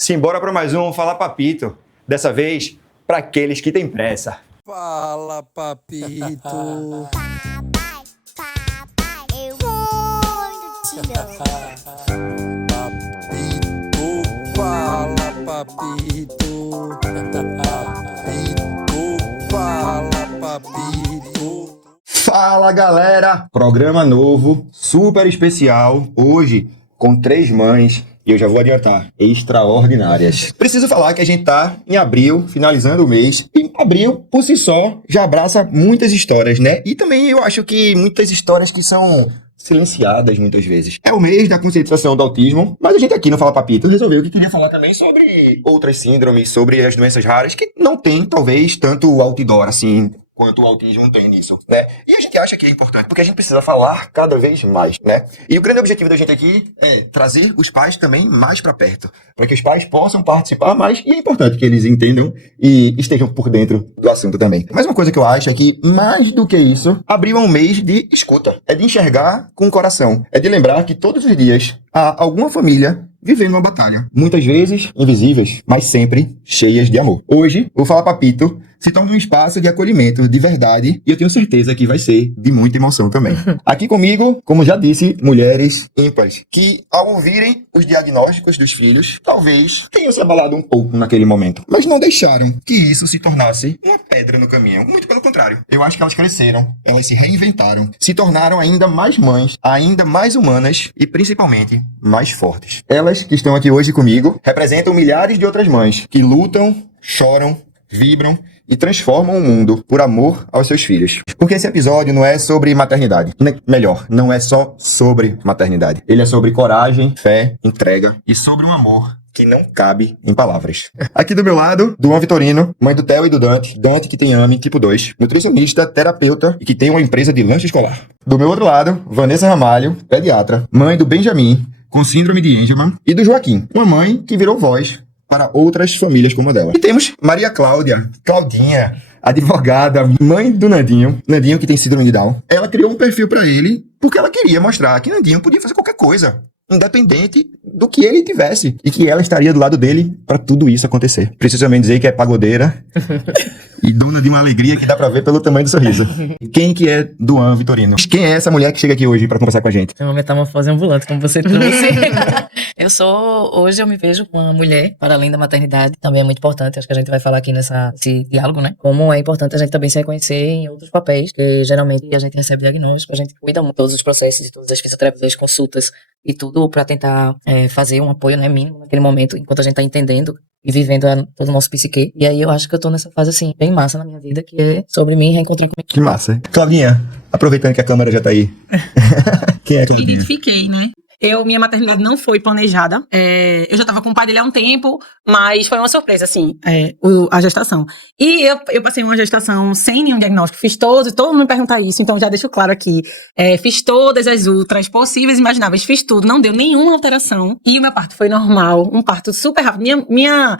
Simbora para mais um Fala Papito. Dessa vez, para aqueles que têm pressa. Fala, papito. Eu vou te Papito, fala, papito. Papito, fala, papito. Fala, galera! Programa novo, super especial, hoje com 3 mães, e eu já vou adiantar, extraordinárias. Preciso falar que a gente tá em abril, finalizando o mês, e abril, por si só, já abraça muitas histórias, né? E também eu acho que muitas histórias que são silenciadas muitas vezes. É o mês da conscientização do autismo, mas a gente aqui no Fala Papito resolveu que queria falar também sobre outras síndromes, sobre as doenças raras, que não tem, talvez, tanto outdoor, assim, quanto o autismo tem nisso, né? E a gente acha que é importante, porque a gente precisa falar cada vez mais, né? E o grande objetivo da gente aqui é trazer os pais também mais para perto, para que os pais possam participar mais, e é importante que eles entendam e estejam por dentro do assunto também. Mas uma coisa que eu acho é que, mais do que isso, abril é um mês de escuta, é de enxergar com o coração, é de lembrar que todos os dias há alguma família vivendo uma batalha, muitas vezes invisíveis, mas sempre cheias de amor. Hoje, o Fala Papito se torna um espaço de acolhimento de verdade, e eu tenho certeza que vai ser de muita emoção também. Aqui comigo, como já disse, mulheres ímpares, que ao ouvirem os diagnósticos dos filhos, talvez tenham se abalado um pouco naquele momento, mas não deixaram que isso se tornasse uma pedra no caminho, muito pelo contrário. Eu acho que elas cresceram, elas se reinventaram, se tornaram ainda mais mães, ainda mais humanas e principalmente mais fortes. Elas que estão aqui hoje comigo representam milhares de outras mães que lutam, choram, vibram e transformam o mundo por amor aos seus filhos. Porque esse episódio não é sobre maternidade. Melhor, não é só sobre maternidade. Ele é sobre coragem, fé, entrega e sobre um amor que não cabe em palavras. Aqui do meu lado, Duan Vitorino, mãe do Theo e do Dante. Dante que tem AME tipo 2, nutricionista, terapeuta e que tem uma empresa de lanche escolar. Do meu outro lado, Vanessa Ramalho, pediatra, mãe do Benjamin, com síndrome de Angelman, e do Joaquim, uma mãe que virou voz para outras famílias como a dela. E temos Maria Cláudia, Claudinha, advogada, mãe do Nandinho, Nandinho que tem síndrome de Down. Ela criou um perfil para ele porque ela queria mostrar que Nandinho podia fazer qualquer coisa, independente do que ele tivesse, e que ela estaria do lado dele para tudo isso acontecer. Preciso também dizer que é pagodeira e dona de uma alegria que dá pra ver pelo tamanho do sorriso. Quem que é Duan Vitorino? Quem é essa mulher que chega aqui hoje pra conversar com a gente? É uma metamorfose ambulante, como você trouxe. Hoje eu me vejo com uma mulher, para além da maternidade, também é muito importante, acho que a gente vai falar aqui nesse diálogo, né? Como é importante a gente também se reconhecer em outros papéis, que geralmente a gente recebe diagnóstico, a gente cuida muito de todos os processos, de todas as fisioterapias, consultas e tudo pra tentar fazer um apoio, né, mínimo naquele momento, enquanto a gente tá entendendo e vivendo todo o nosso psique. E aí eu acho que eu tô nessa fase, assim, bem massa na minha vida, que é sobre mim reencontrar comigo. Que massa, hein? Claudinha, aproveitando que a câmera já tá aí. Quem é Claudinha? Identifiquei, né? Minha maternidade não foi planejada. Eu já tava com o pai dele há um tempo, mas foi uma surpresa, assim, a gestação. E eu passei uma gestação sem nenhum diagnóstico. Fiz todos, todo mundo me pergunta isso, então já deixo claro aqui. Fiz todas as ultras possíveis e imagináveis, fiz tudo, não deu nenhuma alteração. E o meu parto foi normal, um parto super rápido. Minha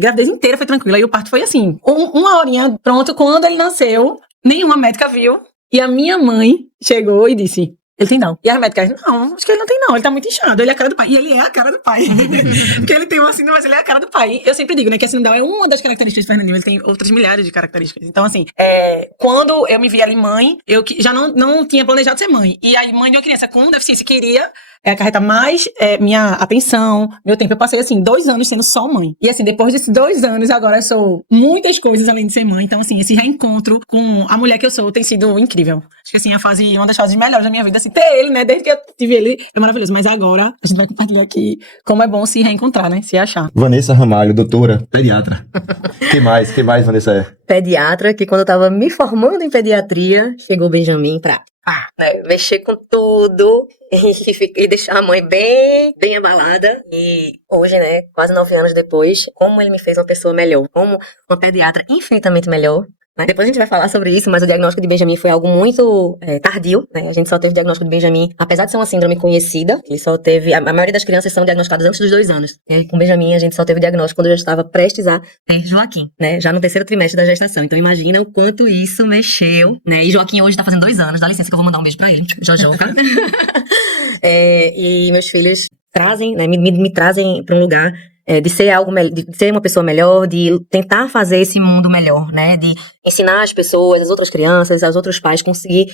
gravidez inteira foi tranquila, e o parto foi assim, uma horinha, pronto, quando ele nasceu, nenhuma médica viu. E a minha mãe chegou e disse: ele tem não. E as médicas, não, acho que ele não tem não, ele tá muito inchado, ele é a cara do pai. E ele é a cara do pai. Porque ele tem uma síndrome, mas ele é a cara do pai. Eu sempre digo, né, que a síndrome é uma das características do Fernandinho, ele tem outras milhares de características. Então, assim, quando eu me vi ali mãe, eu já não tinha planejado ser mãe. E aí, mãe de uma criança com deficiência queria acarretar mais minha atenção, meu tempo. Eu passei, assim, 2 anos sendo só mãe. E, assim, depois desses 2 anos, agora eu sou muitas coisas além de ser mãe. Então, assim, esse reencontro com a mulher que eu sou tem sido incrível. Acho que, assim, uma das fases melhores da minha vida, assim, ter ele, né, desde que eu tive ele, é maravilhoso. Mas agora, a gente vai compartilhar aqui como é bom se reencontrar, né, se achar. Vanessa Ramalho, doutora, pediatra. Que mais, Vanessa, é? Pediatra, que quando eu tava me formando em pediatria, chegou o Benjamin pra mexer com tudo e deixar a mãe bem abalada. E hoje, né, quase 9 anos depois, como ele me fez uma pessoa melhor, como uma pediatra infinitamente melhor. Né? Depois a gente vai falar sobre isso, mas o diagnóstico de Benjamin foi algo muito tardio, né? A gente só teve o diagnóstico de Benjamin, apesar de ser uma síndrome conhecida, ele só teve, a maioria das crianças são diagnosticadas antes dos 2 anos. E com Benjamin a gente só teve o diagnóstico quando eu já estava prestes a ter Joaquim, né? Já no 3º trimestre da gestação. Então imagina o quanto isso mexeu, né? E Joaquim hoje tá fazendo 2 anos, dá licença que eu vou mandar um beijo pra ele, Jojoca. E meus filhos trazem, né, me trazem para um lugar de ser de ser uma pessoa melhor, de tentar fazer esse mundo melhor, né? De ensinar as pessoas, as outras crianças, os outros pais, conseguir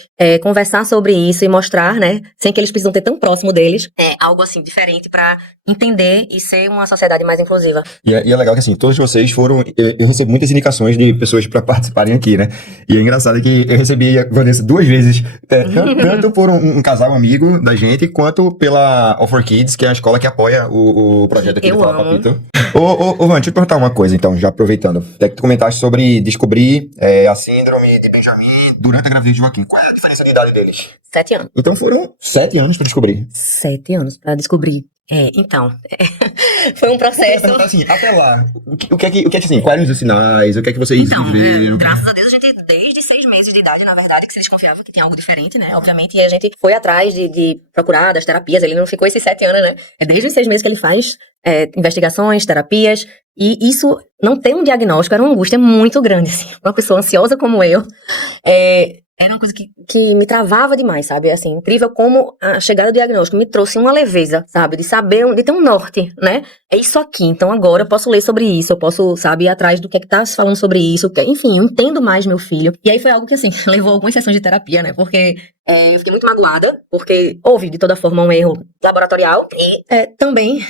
conversar sobre isso e mostrar, né? Sem que eles precisam ter tão próximo deles, algo assim diferente pra entender e ser uma sociedade mais inclusiva. E é legal que, assim, todos vocês foram... Eu recebo muitas indicações de pessoas para participarem aqui, né? E o engraçado é que eu recebi a Vanessa 2 vezes, tanto por um casal amigo da gente, quanto pela Offer Kids, que é a escola que apoia o projeto aqui Eu do Fala amo. Papito. Ô, Van, deixa eu te perguntar uma coisa, então, já aproveitando. Até que tu comentaste sobre descobrir a síndrome de Benjamin durante a gravidez de Joaquim. Qual é a diferença de idade deles? 7 anos. Então foram 7 anos para descobrir. 7 anos pra descobrir. Então, foi um processo. Então, assim, até lá, o que é que assim, quais os sinais, o que é que vocês Então, viveram? graças a Deus, a gente, desde 6 meses de idade, na verdade, que se desconfiava que tinha algo diferente, né? Obviamente, e a gente foi atrás de procurar das terapias. Ele não ficou esses 7 anos, né? É desde os 6 meses que ele faz investigações, terapias. E isso, não ter um diagnóstico, era uma angústia muito grande, assim. Uma pessoa ansiosa como eu, era uma coisa que me travava demais, sabe? Assim, incrível como a chegada do diagnóstico me trouxe uma leveza, sabe? De saber, de ter um norte, né? É isso aqui, então agora eu posso ler sobre isso, eu posso, sabe, ir atrás do que é que tá se falando sobre isso, enfim, eu entendo mais meu filho. E aí foi algo que, assim, levou algumas sessões de terapia, né? Porque eu fiquei muito magoada, porque houve, de toda forma, um erro laboratorial e também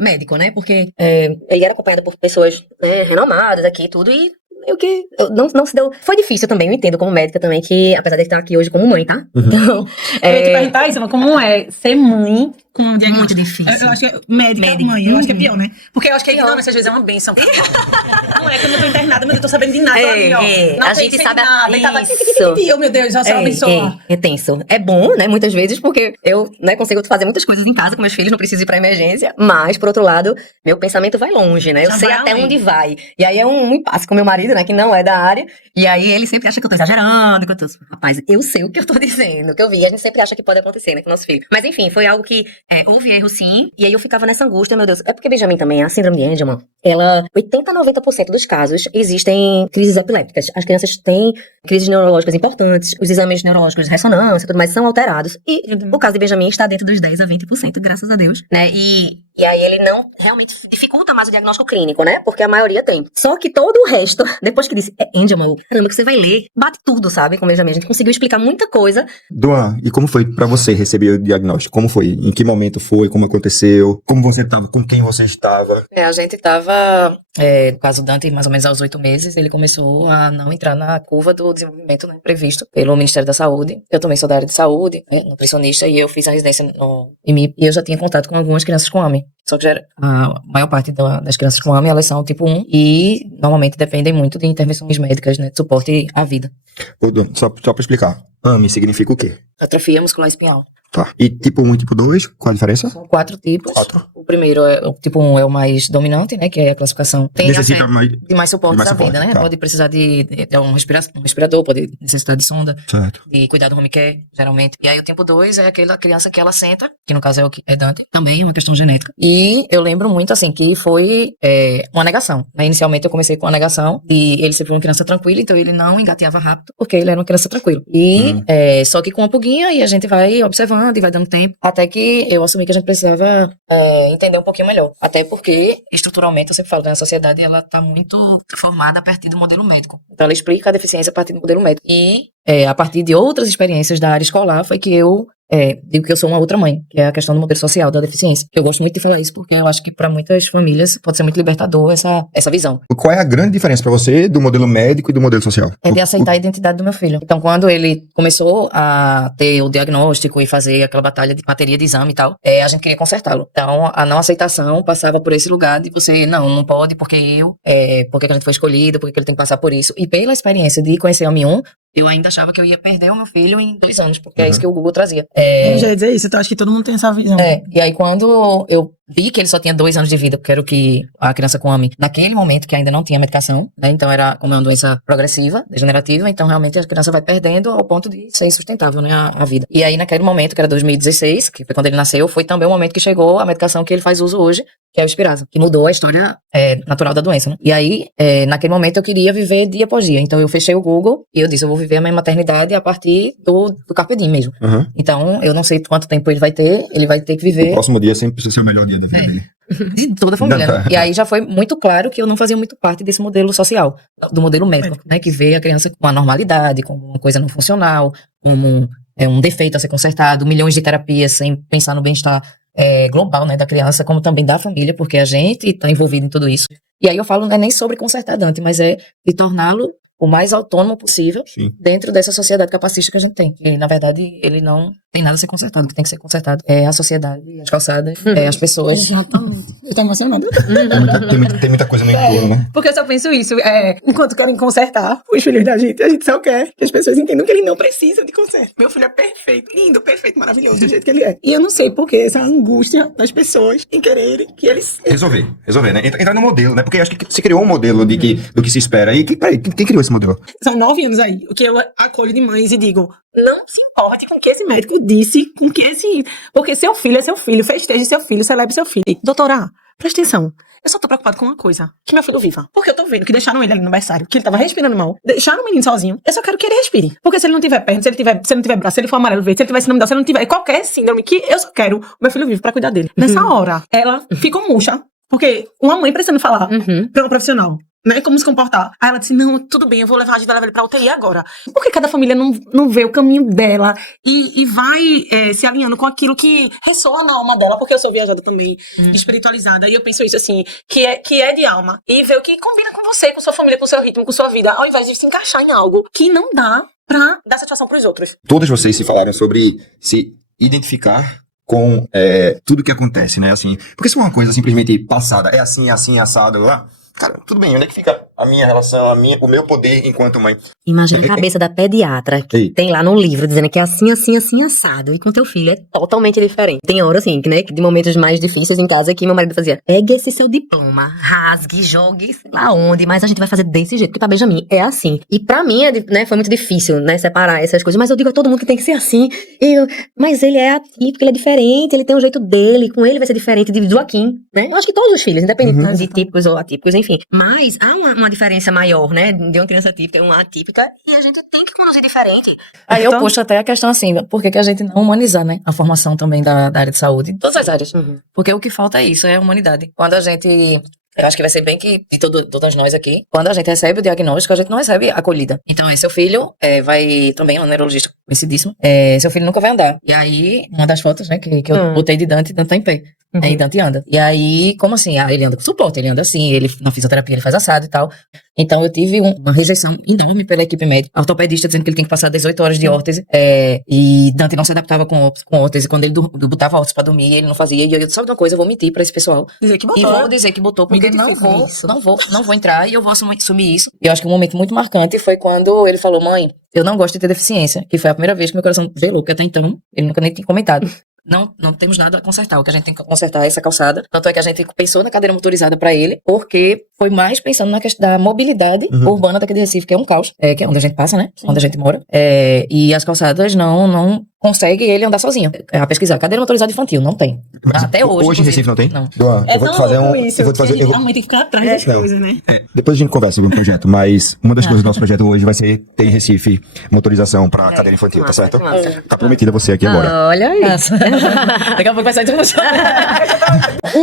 médico, né? Porque ele era acompanhado por pessoas renomadas aqui e tudo, e não se deu. Foi difícil também, eu entendo como médica também, que apesar de estar aqui hoje como mãe, tá? Então. Eu ia te perguntar isso, mas como é ser mãe com um diagnóstico? Muito difícil. Eu acho que médica, mãe, eu acho que é pior, né? Porque eu acho que a ignorância às vezes é uma bênção. Não é que eu não tô internada, mas eu tô sabendo de nada. Não a gente sabe nada. isso. Oh, meu Deus, já se abençoa. É tenso. É bom, né, muitas vezes, porque eu, né, consigo fazer muitas coisas em casa com meus filhos, não preciso ir pra emergência, mas, por outro lado, meu pensamento vai longe, né? Eu Já sei vai até além. onde vai. E aí é um impasse com meu marido, né, que não é da área, e aí ele sempre acha que eu tô exagerando, que eu tô... Rapaz, eu sei o que eu tô dizendo, o que eu vi. A gente sempre acha que pode acontecer, né, com o nosso filho. Mas, enfim, foi algo que houve erro, sim, e aí eu ficava nessa angústia, meu Deus. É porque Benjamin também, a síndrome de Angelman, 80 a 90% dos casos existem crises epilépticas. As crianças têm crises neurológicas importantes, os exames neurológicos de ressonância e tudo mais são alterados. E o caso de Benjamin está dentro dos 10 a 20%, graças a Deus, né? E aí ele não realmente dificulta mais o diagnóstico clínico, né? Porque a maioria tem. Só que todo o resto, depois que disse, Angelman, caramba, que você vai ler, bate tudo, sabe? Com Benjamin. A gente conseguiu explicar muita coisa. Duan, e como foi pra você receber o diagnóstico? Como foi? Em que momento foi? Como aconteceu? Como você tava? Com quem você estava? A gente tava, no caso Dante, mais ou menos aos 8 meses, ele começou a não entrar na curva do desenvolvimento, né, previsto pelo Ministério da Saúde. Eu também sou da área de saúde, né, nutricionista, e eu fiz a residência no IMIP, e eu já tinha contato com algumas crianças com AME. Só que a maior parte das crianças com AME, elas são tipo 1 e normalmente dependem muito de intervenções médicas, né, de suporte à vida. Ô, Duan, só pra explicar. AME significa o quê? Atrofia muscular espinhal. Tá. E tipo 1 e tipo 2, qual a diferença? São 4 tipos. 4. O primeiro, o tipo 1 é o mais dominante, né, que é a classificação. Tem Necessita mais... de mais suporte de mais à suporte, vida, né? tá. Pode precisar de um respirador, pode necessitar de sonda, Certo. de cuidar do home care, geralmente. E aí o tipo 2 é aquela criança que ela senta, que no caso é o que é Dante, também é uma questão genética. E eu lembro muito, assim, que foi uma negação. Né? Inicialmente eu comecei com a negação de ele ser uma criança tranquila, então ele não engateava rápido, porque ele era uma criança tranquila. E só que com uma pulguinha, e a gente vai observando e vai dando tempo, até que eu assumi que a gente precisava entender um pouquinho melhor. Até porque, estruturalmente, eu sempre falo, né, a sociedade, ela tá muito formada a partir do modelo médico. Então, ela explica a deficiência a partir do modelo médico. E, a partir de outras experiências da área escolar, foi que eu digo que eu sou uma outra mãe, que é a questão do modelo social da deficiência. Eu gosto muito de falar isso porque eu acho que para muitas famílias pode ser muito libertador essa visão. Qual é a grande diferença pra você do modelo médico e do modelo social? É de aceitar a identidade do meu filho. Então, quando ele começou a ter o diagnóstico e fazer aquela batalha de bateria de exame e tal, a gente queria consertá-lo. Então, a não aceitação passava por esse lugar de você, não pode porque porque a gente foi escolhido, porque ele tem que passar por isso. E pela experiência de conhecer a Mi1, eu ainda achava que eu ia perder o meu filho em 2 anos, porque é isso que o Google trazia. Eu já ia dizer isso, então acho que todo mundo tem essa visão. E aí quando eu vi que ele só tinha 2 anos de vida, porque era o que a criança com AME, naquele momento que ainda não tinha medicação, né, então era como é uma doença progressiva, degenerativa, então realmente a criança vai perdendo ao ponto de ser insustentável, né, a vida. E aí naquele momento, que era 2016, que foi quando ele nasceu, foi também o momento que chegou a medicação que ele faz uso hoje, que é o Spinraza, que mudou a história natural da doença, né? E aí, naquele momento eu queria viver dia após dia, então eu fechei o Google e eu disse, eu vou viver a minha maternidade a partir do Carpe Diem mesmo. Então, eu não sei quanto tempo ele vai ter que O viver. próximo dia sempre precisa ser o melhor dia da vida dele. de toda a família, né? E aí já foi muito claro que eu não fazia muito parte desse modelo social, do modelo médico, né? Que vê a criança com a normalidade, como uma coisa não funcional, como um defeito a ser consertado, milhões de terapias sem pensar no bem-estar global, né, da criança, como também da família, porque a gente está envolvido em tudo isso. E aí eu falo, não é nem sobre consertar Dante, mas é de torná-lo o mais autônomo possível dentro dessa sociedade capacista que a gente tem. E, na verdade, ele não tem nada a ser consertado. O que tem que ser consertado é a sociedade, as calçadas, as pessoas. Exatamente. Eu tô emocionada. Tem muita coisa no entorno, né? Porque eu só penso isso, enquanto querem consertar os filhos da gente, a gente só quer que as pessoas entendam que ele não precisa de conserto. Meu filho é perfeito, lindo, perfeito, maravilhoso, do jeito que ele é. E eu não sei por que essa angústia das pessoas em quererem que eles... Resolver, né? Entrar no modelo, né? Porque acho que se criou um modelo do que se espera. E peraí, quem criou esse modelo? São 9 anos aí, o que eu acolho de mães e digo, não se importe com o que esse médico disse, com que esse... Porque seu filho é seu filho, festeje seu filho, celebre seu filho. Doutora, presta atenção. Eu só tô preocupado com uma coisa, que meu filho viva. Porque eu tô vendo que deixaram ele ali no berçário, que ele tava respirando mal. Deixaram o menino sozinho. Eu só quero que ele respire. Porque se ele não tiver perna, se ele não tiver braço, se ele for amarelo verde, se ele tiver síndrome Down, se ele não tiver qualquer síndrome, que eu só quero o meu filho vivo pra cuidar dele. Nessa hora, ela ficou murcha. Porque uma mãe precisando falar pra um profissional, né, como se comportar. Aí ela disse, não, tudo bem, eu vou levar a gente, levar ele pra UTI agora. Porque cada família não vê o caminho dela e vai se alinhando com aquilo que ressoa na alma dela, porque eu sou viajada também, espiritualizada, e eu penso isso assim, que é de alma, e ver o que combina com você, com sua família, com seu ritmo, com sua vida, ao invés de se encaixar em algo que não dá pra dar satisfação pros outros. Todas vocês se falaram sobre se identificar com tudo que acontece, né? Assim, porque se for uma coisa simplesmente passada, é assim, assado lá, cara, tudo bem, onde é que fica a minha relação, o meu poder enquanto mãe? Imagina a cabeça da pediatra que tem lá no livro dizendo que é assim, assado. E com teu filho é totalmente diferente. Tem hora, assim, né, de momentos mais difíceis em casa que meu marido fazia: pegue esse seu diploma, rasgue, jogue, sei lá onde, mas a gente vai fazer desse jeito, porque pra Benjamin é assim. E pra mim, né, foi muito difícil, né, separar essas coisas. Mas eu digo a todo mundo que tem que ser assim. Mas ele é atípico, ele é diferente, ele tem um jeito dele, com ele vai ser diferente de Joaquim, né? Eu acho que todos os filhos, independente de típicos ou atípicos, enfim. Mas há uma diferença maior, né, de uma criança típica e uma atípica, e a gente tem que conduzir diferente. Aí eu puxo até a questão assim, por que a gente não humanizar, né, a formação também da área de saúde, em todas as áreas. Porque o que falta é isso, é a humanidade. Quando a gente... Eu acho que vai ser bem que, de todas nós aqui, quando a gente recebe o diagnóstico, a gente não recebe a acolhida. Então, seu filho vai também, é um neurologista conhecidíssimo, seu filho nunca vai andar. E aí, uma das fotos, né, que eu botei de Dante tá em pé. E Dante anda. E aí, como assim? Ele anda com suporte, ele anda assim, ele na fisioterapia ele faz assado e tal. Então, eu tive uma rejeição enorme pela equipe médica. A ortopedista dizendo que ele tem que passar 18 horas de órtese. E Dante não se adaptava com órtese. Quando ele botava órtese pra dormir, ele não fazia. E eu, sabe de uma coisa, eu vou mentir pra esse pessoal. Dizer que botou. E vou dizer que botou, porque não vou entrar e eu vou assumir isso. E eu acho que um momento muito marcante foi quando ele falou: mãe, eu não gosto de ter deficiência. Que foi a primeira vez que meu coração velou, porque até então ele nunca nem tinha comentado. Não temos nada a consertar. O que a gente tem que consertar é essa calçada. Tanto é que a gente pensou na cadeira motorizada pra ele, porque foi mais pensando na questão da mobilidade urbana daqui de Recife, que é um caos, que é onde a gente passa, né? Onde a gente mora. E as calçadas não conseguem ele andar sozinho. A pesquisar, cadeira motorizada infantil, não tem. Até hoje. Hoje em Recife não tem? Não. Eu vou te fazer Realmente tem que ficar atrás das coisas, né? Depois a gente conversa sobre o projeto, mas uma das coisas do nosso projeto hoje vai ser ter em Recife motorização pra cadeira infantil, tá certo? Tá prometida você aqui agora. Olha aí. Daqui a pouco vai sair tudo no chão.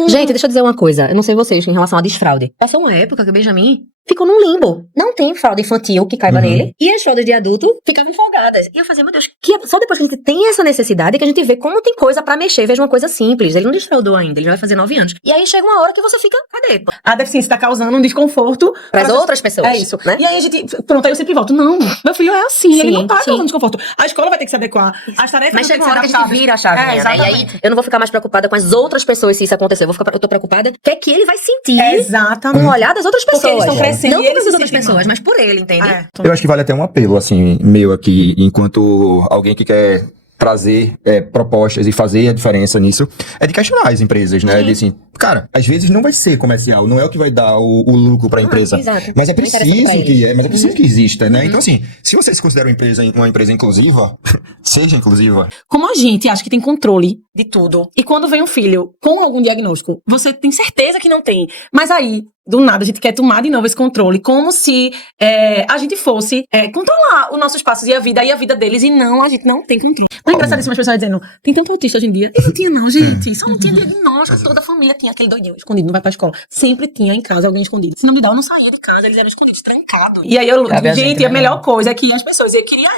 Gente, deixa eu dizer uma coisa. Eu não sei vocês em relação à desfraude. Passou uma época que o Benjamin ficou num limbo. Não tem fralda infantil que caiba nele. E as fraldas de adulto ficavam folgadas. E eu fazia, meu Deus, só depois que a gente tem essa necessidade que a gente vê como tem coisa pra mexer. Veja uma coisa simples. Ele não desfraudou ainda, ele já vai fazer 9 anos. E aí chega uma hora que você fica, cadê? A deficiência tá causando um desconforto Pras outras pessoas. É isso, né? E aí a gente, pronto, aí eu sempre volto, não, meu filho é assim, ele não tá sim. causando desconforto. A escola vai ter que se adequar, as tarefas Mas vão ter chega uma hora que a gente adaptadas. vira a chave, né? E aí Exatamente. eu não vou ficar mais preocupada com as outras pessoas se isso acontecer. Eu tô preocupada que é que ele vai sentir Exatamente. com o olhar das outras Porque pessoas. eles estão crescendo Não e eles pelas se outras sentem pessoas, mal. mas por ele, entende? Eu acho que vale até um apelo, assim, meu aqui, enquanto alguém que quer trazer propostas e fazer a diferença nisso, é de questionar as empresas, né? De assim, cara, às vezes não vai ser comercial, não é o que vai dar o lucro pra empresa. Exato. Mas é Não interessa preciso pra eles. mas é preciso que exista, né? Então, assim, se você se considera uma empresa inclusiva, seja inclusiva. Como a gente acha que tem controle de tudo, e quando vem um filho com algum diagnóstico, você tem certeza que não tem, mas aí, do nada, a gente quer tomar de novo esse controle, como se a gente fosse controlar os nossos passos e a vida deles, e não, a gente não tem controle. Não é engraçadíssimo as pessoas dizendo, tem tanto autista hoje em dia. E não tinha não, gente, só não tinha diagnóstico, toda a família tinha. tinha aquele doidinho escondido, não vai pra escola. Sempre tinha em casa alguém escondido. Se não me dá, eu não saía de casa, eles eram escondidos, trancados. E aí eu, Cabe a gente, gente, a né, melhor mãe? coisa é que as pessoas, eu queria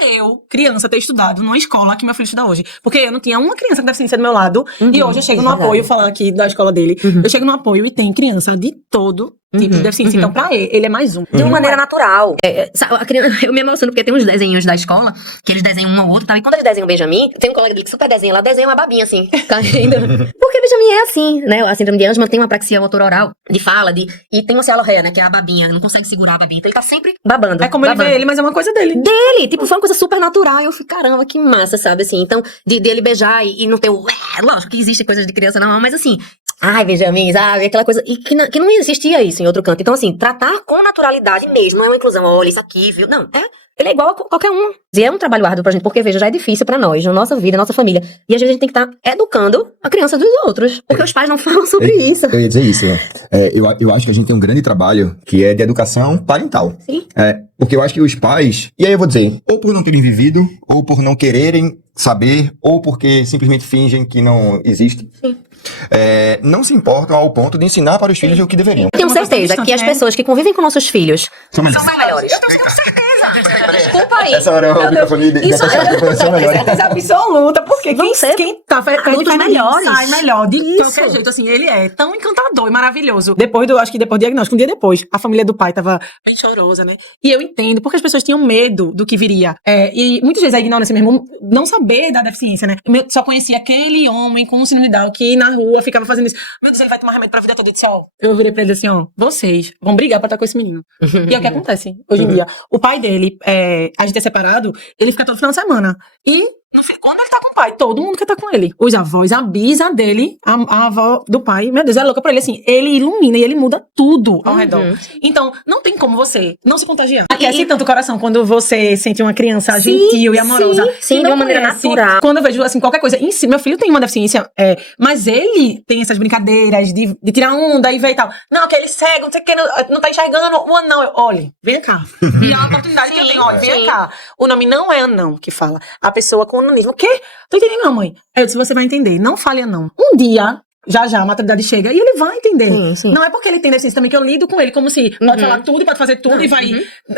criança, ter estudado numa escola que meu filho estuda hoje. Porque eu não tinha uma criança com deficiência do meu lado, e hoje eu chego no verdade. apoio, falando aqui da escola dele, eu chego no apoio e tem criança de todo tipo de deficiência. Então, pra ele é mais um. De uma maneira natural. Sabe, a criança, eu me emociono porque tem uns desenhos da escola que eles desenham um ao outro, tá? E quando eles desenham o Benjamin, tem um colega dele que super desenha lá, desenha uma babinha assim, caindo. Porque Benjamin é assim, né? A síndrome de Angelman tem uma apraxia motora oral, de fala, e tem uma cealorreia, né? Que é a babinha, não consegue segurar a babinha. Então ele tá sempre babando. É como ele babando. vê ele, mas é uma coisa dele. Dele, tipo, foi uma coisa super natural. E eu fiquei, caramba, que massa, sabe? Assim, então, de ele beijar e não ter o. Lógico que existe coisas de criança não, mas assim. Ai, Benjamin, sabe? Aquela coisa. E que não existia isso em outro canto. Então, assim, tratar com naturalidade mesmo. Não é uma inclusão, olha, isso aqui, viu? Não, ele é igual a qualquer um. E é um trabalho árduo pra gente, porque, veja, já é difícil pra nós, na nossa vida, na nossa família. E às vezes a gente tem que estar educando a criança dos outros. Porque os pais não falam sobre isso. Eu ia dizer isso. Eu acho que a gente tem um grande trabalho que é de educação parental. Sim. Porque eu acho que os pais, e aí eu vou dizer, ou por não terem vivido, ou por não quererem saber, ou porque simplesmente fingem que não existe, não se importam ao ponto de ensinar para os filhos o que deveriam. Tenho certeza que as pessoas que convivem com nossos filhos São melhores. são melhores. Eu tenho certeza. Desculpa aí. Essa hora o microfone de Isso são é melhores. certeza absoluta, porque Vão ser quem tá adultos melhores. sai melhor de Isso. qualquer jeito, assim, ele é tão encantador e maravilhoso. Acho que depois do diagnóstico, um dia depois, a família do pai tava bem chorosa, né? E eu entendo, porque as pessoas tinham medo do que viria. E muitas vezes a ignorância mesmo, não saber da deficiência, né? Eu só conhecia aquele homem com síndrome de Down que na rua ficava fazendo isso. Meu Deus, ele vai tomar remédio pra vida toda. Eu disse, eu virei pra ele assim, vocês vão brigar pra estar com esse menino. E é o que acontece hoje em dia. O pai dele, a gente é separado, ele fica todo final de semana. E quando ele tá com o pai, todo mundo quer estar com ele. Os avós, a bisa dele, a avó do pai, meu Deus, é louca pra ele, assim, ele ilumina e ele muda tudo ao redor. Então, não tem como você não se contagiar. Aquece tanto o coração quando você sente uma criança gentil e amorosa. Sim, que de não uma maneira conhece. natural. Quando eu vejo, assim, qualquer coisa, em si, meu filho tem uma deficiência, mas ele tem essas brincadeiras de tirar onda e ver e tal. Não, que ele cego, não sei o que, não tá enxergando o anão. Olhe, vem cá. E é uma oportunidade que eu tenho, olha, vem cá. O nome não é anão que fala. A pessoa com ananismo. O quê? Tô entendendo não, mãe. Aí eu disse, você vai entender. Não fale anão. Um dia, já a maturidade chega e ele vai entender. Sim. Não é porque ele tem deficiência também que eu lido com ele como se pode falar tudo e pode fazer tudo e vai...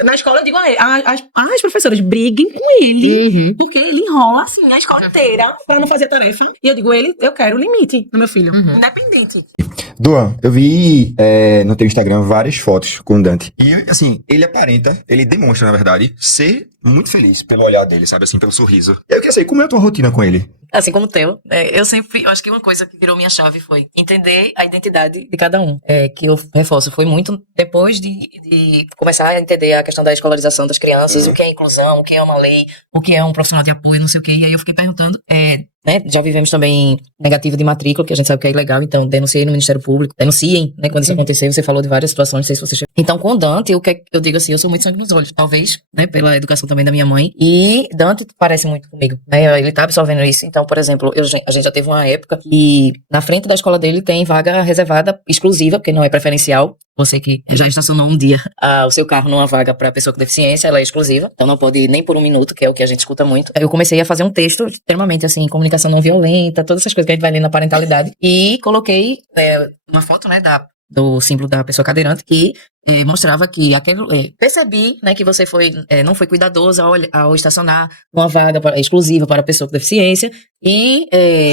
Na escola eu digo a ele, as professoras briguem com ele, porque ele enrola assim a escola inteira pra não fazer tarefa. E eu digo, eu quero limite no meu filho. Independente. Duan, eu vi no teu Instagram várias fotos com o Dante. E, assim, ele demonstra, na verdade, ser muito feliz pelo olhar dele, sabe? Assim, pelo sorriso. E eu queria saber, como é a tua rotina com ele? Assim como o teu, eu acho que uma coisa que virou minha chave foi entender a identidade de cada um. Que eu reforço, foi muito depois de começar a entender a questão da escolarização das crianças, o que é inclusão, o que é uma lei, o que é um profissional de apoio, não sei o quê. E aí eu fiquei perguntando, né, já vivemos também negativa de matrícula, que a gente sabe que é ilegal, então denunciei no Ministério Público, denunciem, né, quando isso acontecer, você falou de várias situações, não sei se você chegou. Então com o Dante, eu digo assim, eu sou muito sangue nos olhos, talvez, né, pela educação também da minha mãe, e Dante parece muito comigo, né, ele tá absorvendo isso. Então, por exemplo, a gente já teve uma época que na frente da escola dele tem vaga reservada exclusiva, porque não é preferencial. Você que já estacionou um dia o seu carro numa vaga para pessoa com deficiência, ela é exclusiva, então não pode ir nem por um minuto, que é o que a gente escuta muito. Eu comecei a fazer um texto extremamente assim, comunicação não violenta, todas essas coisas que a gente vai ler na parentalidade, e coloquei uma foto, né, do símbolo da pessoa cadeirante, que mostrava que percebi, né, que você não foi cuidadosa ao estacionar uma vaga exclusiva para a pessoa com deficiência, e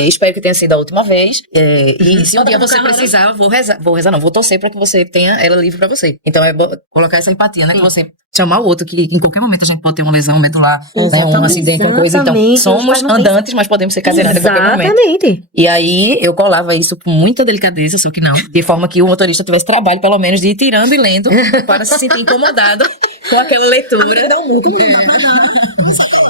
espero que tenha sido a última vez, e se um dia você precisar, vou torcer para que você tenha ela livre para você. Então colocar essa empatia, né, que você chamar o outro, que em qualquer momento a gente pode ter uma lesão medular, né, um acidente, uma coisa, então somos andantes, mas podemos ser cadeirantes a qualquer momento. Exatamente. E aí eu colava isso com muita delicadeza, só que não, de forma que o motorista tivesse trabalho, pelo menos, de ir tirando e lendo, para se sentir incomodado com aquela leitura. Dá um muco. E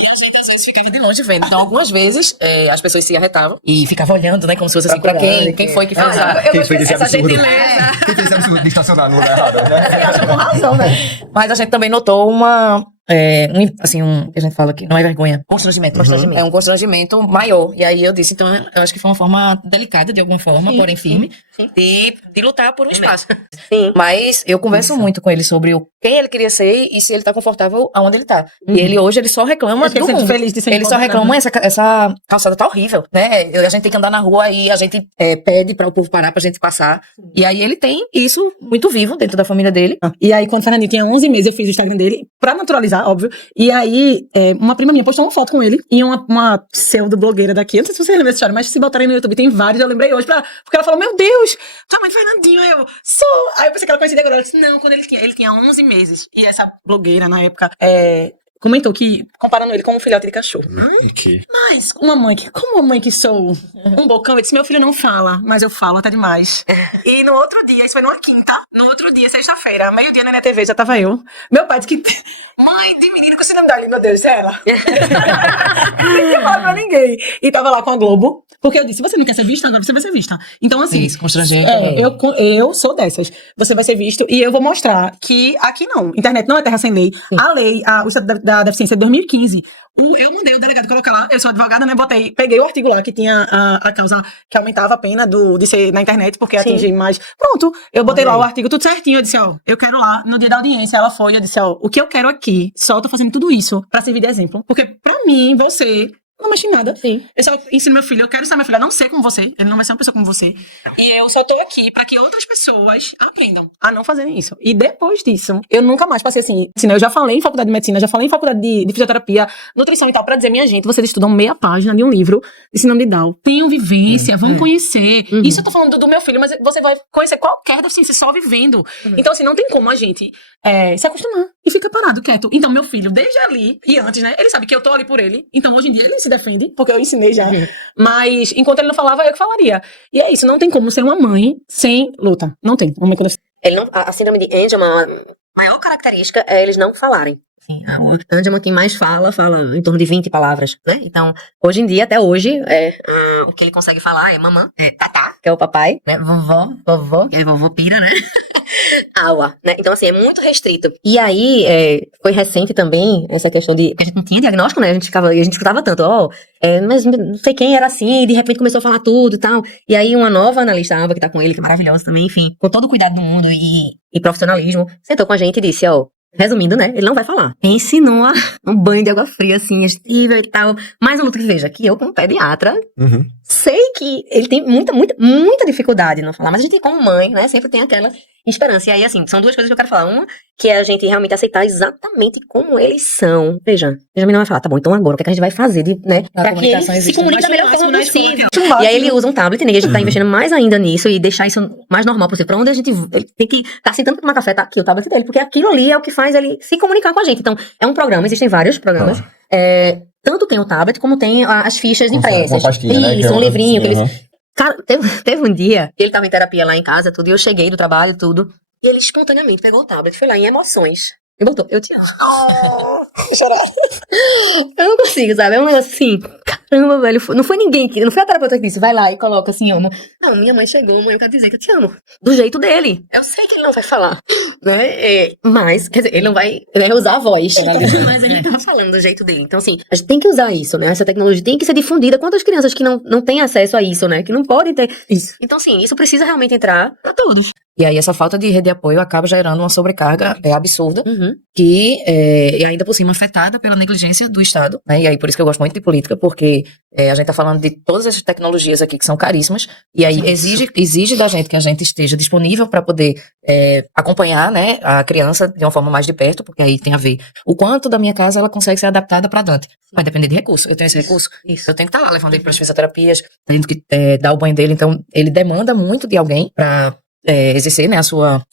a gente às vezes ficava de longe vendo. Então, algumas vezes, as pessoas se arretavam e ficavam olhando, né, como se fosse assim, pra quem foi que fez Quem fez esse essa absurdo? gentileza. Quem fez esse absurdo de estacionar no lugar errado, né? Acho com razão, né? Mas a gente também notou uma que a gente fala que não é vergonha, constrangimento. Constrangimento. É um constrangimento maior. E aí eu disse, então, eu acho que foi uma forma delicada, de alguma forma, Sim, porém firme, sim. de lutar por um espaço. Sim. Mas eu converso muito com ele sobre quem ele queria ser e se ele tá confortável aonde ele tá. E ele hoje, ele só reclama Porque do ele mundo. feliz de ser Ele só encontrado, reclama, né? essa calçada tá horrível, né? A gente tem que andar na rua e a gente pede para o povo parar pra gente passar. E aí ele tem isso muito vivo dentro da família dele. E aí, quando o Fernandinho tinha 11 meses, eu fiz o Instagram dele pra naturalizar, óbvio. E aí, uma prima minha postou uma foto com ele e uma pseudo-blogueira daqui. Eu não sei se vocês lembram dessa história, mas se botarem no YouTube, tem vários. Eu lembrei hoje porque ela falou: Meu Deus, tua mãe Fernandinho. Aí eu sou. Aí eu pensei que ela conhecia agora. Ela disse: Não, quando ele tinha 11 meses. E essa blogueira, na época, comentou que, comparando ele com um filhote de cachorro. Mas, como uma mãe que sou um bocão, eu disse, meu filho não fala, mas eu falo até demais. E no outro dia, isso foi numa quinta, no outro dia, sexta-feira, meio-dia na TV, já tava eu. Meu pai disse que, mãe de menino, que você não me dá ali, meu Deus, é ela. Não falo pra ninguém. E tava lá com a Globo, porque eu disse, você não quer ser vista, agora você vai ser vista. Então, assim, Isso, constrangente. eu sou dessas. Você vai ser visto e eu vou mostrar que aqui não. Internet não é terra sem lei. A lei, o Estado da Deficiência de 2015, eu mandei o delegado colocar lá, eu sou advogada, né, peguei o artigo lá que tinha a causa que aumentava a pena de ser na internet, porque atinge mais. Pronto, eu botei lá o artigo tudo certinho, eu disse, eu quero lá, no dia da audiência, ela foi, eu disse, o que eu quero aqui, só tô fazendo tudo isso pra servir de exemplo, porque pra mim, você não mexe em nada. Sim. Eu só ensino meu filho, eu quero ensinar meu filho a não ser como você, ele não vai ser uma pessoa como você. E eu só tô aqui pra que outras pessoas aprendam a não fazerem isso. E depois disso, eu nunca mais passei assim. Eu já falei em faculdade de medicina, já falei em faculdade de fisioterapia, nutrição e tal, pra dizer, minha gente, vocês estudam meia página de um livro de síndrome de Down. Tenham vivência, vão conhecer. Isso eu tô falando do meu filho, mas você vai conhecer qualquer deficiência só vivendo. Então, assim, não tem como a gente se acostumar e ficar parado, quieto. Então, meu filho, desde ali e antes, né, ele sabe que eu tô ali por ele. Então, hoje em dia, ele se defende, porque eu ensinei já. Mas, enquanto ele não falava, eu que falaria. E é isso, não tem como ser uma mãe sem luta. Não tem. Uma mãe quando... Ele não, a síndrome de Angelman, a maior característica é eles não falarem. A Angelman, quem mais fala em torno de 20 palavras, né? Então, hoje em dia, até hoje, o que ele consegue falar é mamã, tatá, que é o papai, né? Vovó, que é vovô pira, né? Aua, né? Então, assim, é muito restrito. E aí, foi recente também essa questão de... A gente não tinha diagnóstico, né? A gente escutava tanto, mas não sei quem era assim, e de repente começou a falar tudo e tal. E aí, uma nova analista, a Ava, que tá com ele, que é maravilhosa também, enfim, com todo o cuidado do mundo e profissionalismo, sentou com a gente e disse, resumindo, né? Ele não vai falar. Ensinou um banho de água fria, assim, estível e tal. Mas eu veja que eu, como pediatra, sei que ele tem muita dificuldade em não falar. Mas a gente, como mãe, né? Sempre tem aquela esperança. E aí, assim, são duas coisas que eu quero falar. Uma, que é a gente realmente aceitar exatamente como eles são. Veja, Benjamin não vai falar, tá bom, então agora o que a gente vai fazer, né? Pra que ele se comunique da melhor forma possível. E aí ele usa um tablet, né? E a gente tá investindo mais ainda nisso e deixar isso mais normal possível. Pra onde ele tem que tá sentando pra tomar café, tá aqui o tablet dele, porque aquilo ali é o que faz ele se comunicar com a gente. Então, é um programa, existem vários programas. Tanto tem o tablet, como tem as fichas impressas. Uma pastinha, né? Isso, um livrinho. Que eles... Uhum. Cara, teve um dia, ele tava em terapia lá em casa, tudo, e eu cheguei do trabalho, tudo, e ele espontaneamente pegou o tablet, foi lá em emoções, e botou, eu te amo. Chorar. Eu não consigo, sabe? É um negócio assim, caramba, velho, não foi ninguém, não foi a terapeuta que disse, vai lá e coloca assim, amo. Não, minha mãe chegou, mãe, eu quero dizer que eu te amo, do jeito dele. Eu sei que ele não vai falar, né? Mas, quer dizer, ele não vai usar a voz, mas ele tá falando do jeito dele. Então, assim, a gente tem que usar isso, né? Essa tecnologia tem que ser difundida. Quantas crianças que não têm acesso a isso, né? Que não podem ter isso. Então, assim, isso precisa realmente entrar pra todos. E aí essa falta de rede de apoio acaba gerando uma sobrecarga absurda, que é ainda por cima afetada pela negligência do Estado, né? E aí por isso que eu gosto muito de política, porque a gente tá falando de todas essas tecnologias aqui que são caríssimas, e aí exige da gente que a gente esteja disponível para poder acompanhar, né, a criança de uma forma mais de perto, porque aí tem a ver o quanto da minha casa ela consegue ser adaptada para Dante. Vai depender de recurso. Eu tenho esse recurso? Isso. Eu tenho que estar levando ele para as fisioterapias, tendo que dar o banho dele, então ele demanda muito de alguém para exercer, né, a sua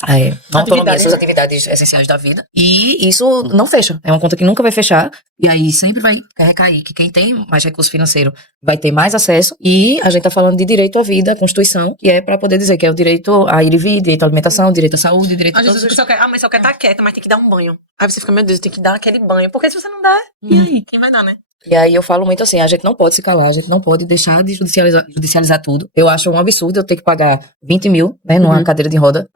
autonomia, suas atividades essenciais da vida. E isso não fecha. É uma conta que nunca vai fechar. E aí sempre vai recair que quem tem mais recurso financeiro vai ter mais acesso. E a gente tá falando de direito à vida, a Constituição, que é para poder dizer que é o direito a ir e vir, direito à alimentação, direito à saúde, direito a Às todos vezes os... a mãe só quer estar quieta, mas tem que dar um banho. Aí você fica, meu Deus, tem que dar aquele banho. Porque se você não der, e aí? Quem vai dar, né? E aí eu falo muito assim, a gente não pode se calar, a gente não pode deixar de judicializar tudo. Eu acho um absurdo eu ter que pagar 20 mil, né, numa cadeira de roda,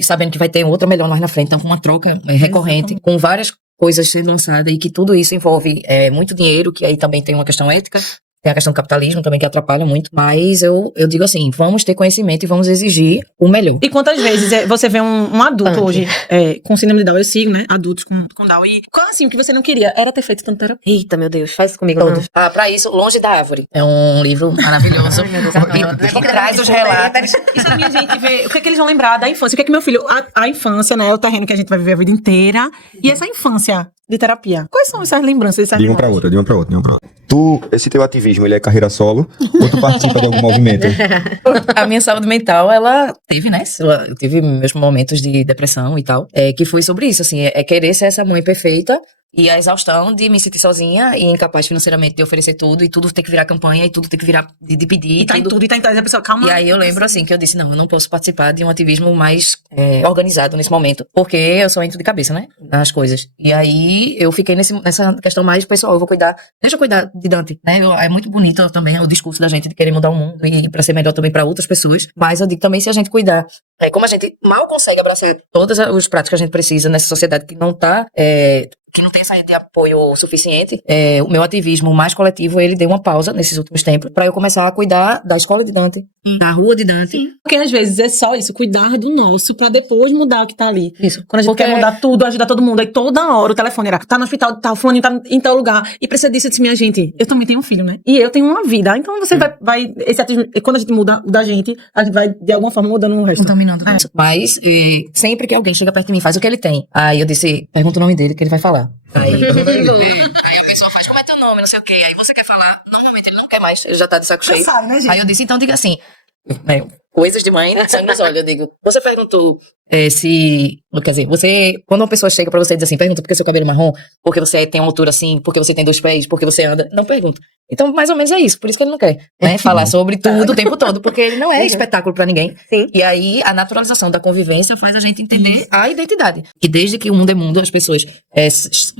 sabendo que vai ter outra melhor mais na frente. Então, com uma troca recorrente, com várias coisas sendo lançadas e que tudo isso envolve muito dinheiro, que aí também tem uma questão ética. Tem a questão do capitalismo também que atrapalha muito, mas eu digo assim, vamos ter conhecimento e vamos exigir o melhor. E quantas vezes você vê um adulto Tanto. hoje com síndrome de Down? Eu sigo, né? Adultos com Down. E qual assim, o que você não queria era ter feito tanto terapia? Eita, meu Deus, faz isso comigo Todos. Pra isso, Longe da Árvore. É um livro maravilhoso. Ai, meu Deus, que traz os relatos. Isso a minha gente vê, o que é que eles vão lembrar da infância? O que é que meu filho, a infância, né? É o terreno que a gente vai viver a vida inteira. E essa infância de terapia. Quais são essas lembranças? Essas De uma pra outra, de uma pra outra, de uma pra outra. Tu, esse teu ativismo, ele é carreira solo? Ou tu participa de algum movimento? A minha saúde mental, ela teve, né? Eu tive meus momentos de depressão e tal. Que foi sobre isso, assim. Querer ser essa mãe perfeita. E a exaustão de me sentir sozinha e incapaz financeiramente de oferecer tudo. E tudo ter que virar campanha. E tudo ter que virar de pedir. E tá em tudo, e tá em tudo. E a pessoa, calma. E aí eu lembro, assim, que eu disse, não, eu não posso participar de um ativismo mais organizado nesse momento. Porque eu sou entro de cabeça, né? Nas coisas. E aí eu fiquei nessa questão mais pessoal. Eu vou cuidar, deixa eu cuidar de Dante, né? É muito bonito também o discurso da gente de querer mudar o mundo e pra ser melhor também pra outras pessoas. Mas eu digo também, se a gente cuidar, como a gente mal consegue abraçar todos os pratos que a gente precisa nessa sociedade que não tá... que não tem essa rede de apoio suficiente, o meu ativismo mais coletivo, ele deu uma pausa nesses últimos tempos pra eu começar a cuidar da escola de Dante, da rua de Dante. Porque às vezes é só isso, cuidar do nosso pra depois mudar o que tá ali. Isso. Quando a gente Porque- quer mudar tudo, ajudar todo mundo, aí toda hora o telefone era, tá no hospital, tá, o fulano tá em tal lugar, e precisa disso. Eu disse, minha gente, eu também tenho um filho, né? E eu tenho uma vida. Então você vai esse ativismo, e quando a gente muda o da gente, a gente vai de alguma forma mudando o resto. Contaminando. Mas sempre que alguém chega perto de mim, faz o que ele tem. Aí eu disse, pergunta o nome dele que ele vai falar. Aí a pessoa faz, como é teu nome, não sei o quê. Aí você quer falar, normalmente ele não quer mais, ele já tá de saco cheio. Sabe, né, gente? Aí eu disse, então diga assim, coisas de mãe, sangue nos olhos. Eu digo, você perguntou quer dizer, quando uma pessoa chega pra você e diz assim, pergunta por que seu cabelo é marrom, porque você tem uma altura assim, porque você tem 2 pés, porque você anda, não pergunta. Então, mais ou menos é isso, por isso que ele não quer, né, falar sobre tudo o tempo todo, porque ele não é espetáculo pra ninguém. Sim. E aí, a naturalização da convivência faz a gente entender a identidade. Que desde que o mundo é mundo, as pessoas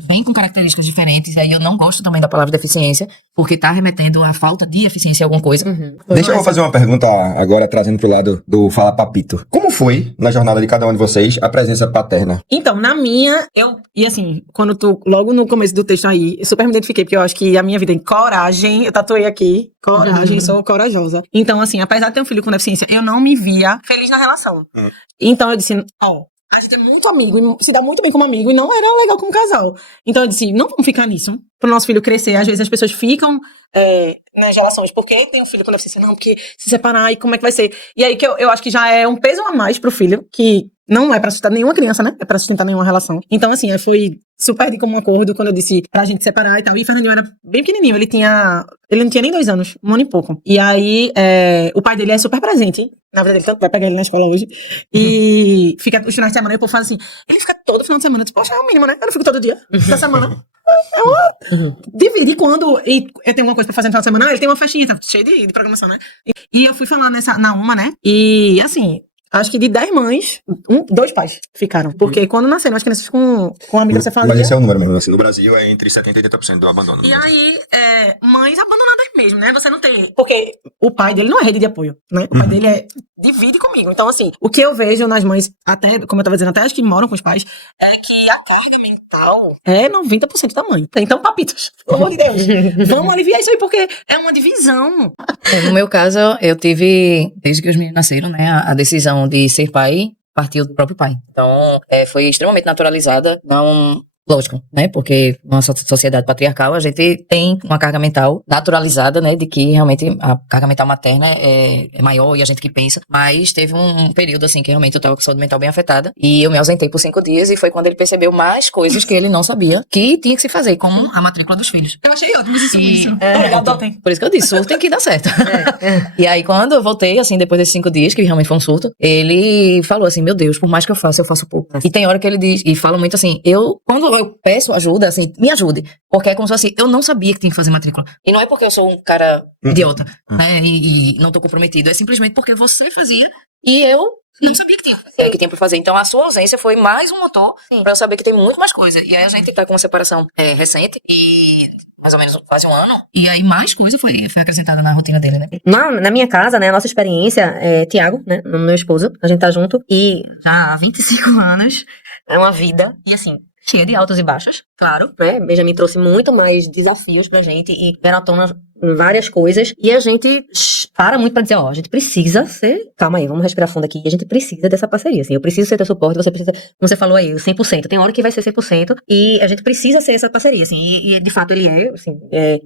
vêm com características diferentes, e aí eu não gosto também da palavra deficiência, porque tá remetendo à falta de eficiência em alguma coisa. Deixa eu fazer uma pergunta agora, trazendo pro lado do Fala Papito. Como foi, na jornada de cada um de vocês, a presença paterna? Então, na minha, e assim, logo no começo do texto aí, eu super me identifiquei, porque eu acho que a minha vida em coragem, eu tatuei aqui, coragem, sou corajosa. Então, assim, apesar de ter um filho com deficiência, eu não me via feliz na relação. Então, eu disse, a gente é muito amigo, se dá muito bem como amigo, e não era legal como casal. Então, eu disse, não vamos ficar nisso, pro nosso filho crescer. Às vezes as pessoas ficam nas relações, porque tem um filho com deficiência, não, porque se separar, e como é que vai ser? E aí, que eu acho que já é um peso a mais pro filho, que não é pra sustentar nenhuma criança, né? É pra sustentar nenhuma relação. Então, assim, eu fui super de comum acordo quando eu disse pra gente separar e tal. E o Fernandinho era bem pequenininho, ele não tinha nem 2 anos, 1 ano e pouco. E aí, o pai dele é super presente. Na verdade, ele tanto vai pegar ele na escola hoje. E fica os finais de semana, e o povo fala assim, ele fica todo final de semana. Eu disse, poxa, é o mínimo, né? Eu não fico todo dia da semana. Divide quando eu tenho alguma coisa pra fazer no final de semana, ele tem uma festinha, tá cheio de programação, né? E eu fui falar na UMA, né? E assim, acho que de 10 mães, 2 pais ficaram. Porque quando nasceram as crianças com a microcefalia. Mas esse é o número mesmo, assim, no Brasil é entre 70% e 80% do abandono. E aí, mães abandonadas mesmo, né? Você não tem. Porque o pai dele não é rede de apoio, né? O pai dele divide comigo. Então, assim, o que eu vejo nas mães, até, como eu tava dizendo, até as que moram com os pais, é que a carga mental é 90% da mãe. Então, papitos, pelo amor de Deus, vamos aliviar isso aí, porque é uma divisão. No meu caso, eu tive, desde que os meninos nasceram, né, a decisão de ser pai partiu do próprio pai. Então, foi extremamente naturalizada, não... Lógico, né? Porque nossa sociedade patriarcal, a gente tem uma carga mental naturalizada, né? De que realmente a carga mental materna é maior e a gente que pensa. Mas teve um período, assim, que realmente eu tava com saúde mental bem afetada. E eu me ausentei por 5 dias e foi quando ele percebeu mais coisas que ele não sabia que tinha que se fazer, como a matrícula dos filhos. Eu achei ótimo isso. Adotem. Por isso que eu disse, surtem que dá certo. E aí, quando eu voltei, assim, depois desses 5 dias, que realmente foi um surto, ele falou assim, meu Deus, por mais que eu faça pouco. E tem hora que ele diz, e fala muito assim, quando eu peço ajuda, assim, me ajude. Porque é como se fosse, eu não sabia que tinha que fazer matrícula. E não é porque eu sou um cara idiota, né, e não tô comprometido, é simplesmente porque você fazia e eu não sabia que tinha pra fazer. Então, a sua ausência foi mais um motor pra eu saber que tem muito mais coisa. E aí, a gente tá com uma separação recente e... mais ou menos quase 1 ano. E aí mais coisa foi acrescentada na rotina dele, né? Na minha casa, né, a nossa experiência Tiago, né, meu esposo, a gente tá junto e já há 25 anos, é uma vida, e assim, cheia de altos e baixos, claro, né? Benjamin trouxe muito mais desafios pra gente e veio à tona várias coisas. E a gente para muito pra dizer, ó, a gente precisa ser... Calma aí, vamos respirar fundo aqui. A gente precisa dessa parceria, assim. Eu preciso ser teu suporte, você precisa... Como você falou aí, o 100%. Tem hora que vai ser 100%. E a gente precisa ser essa parceria, assim. E de fato ele é, assim.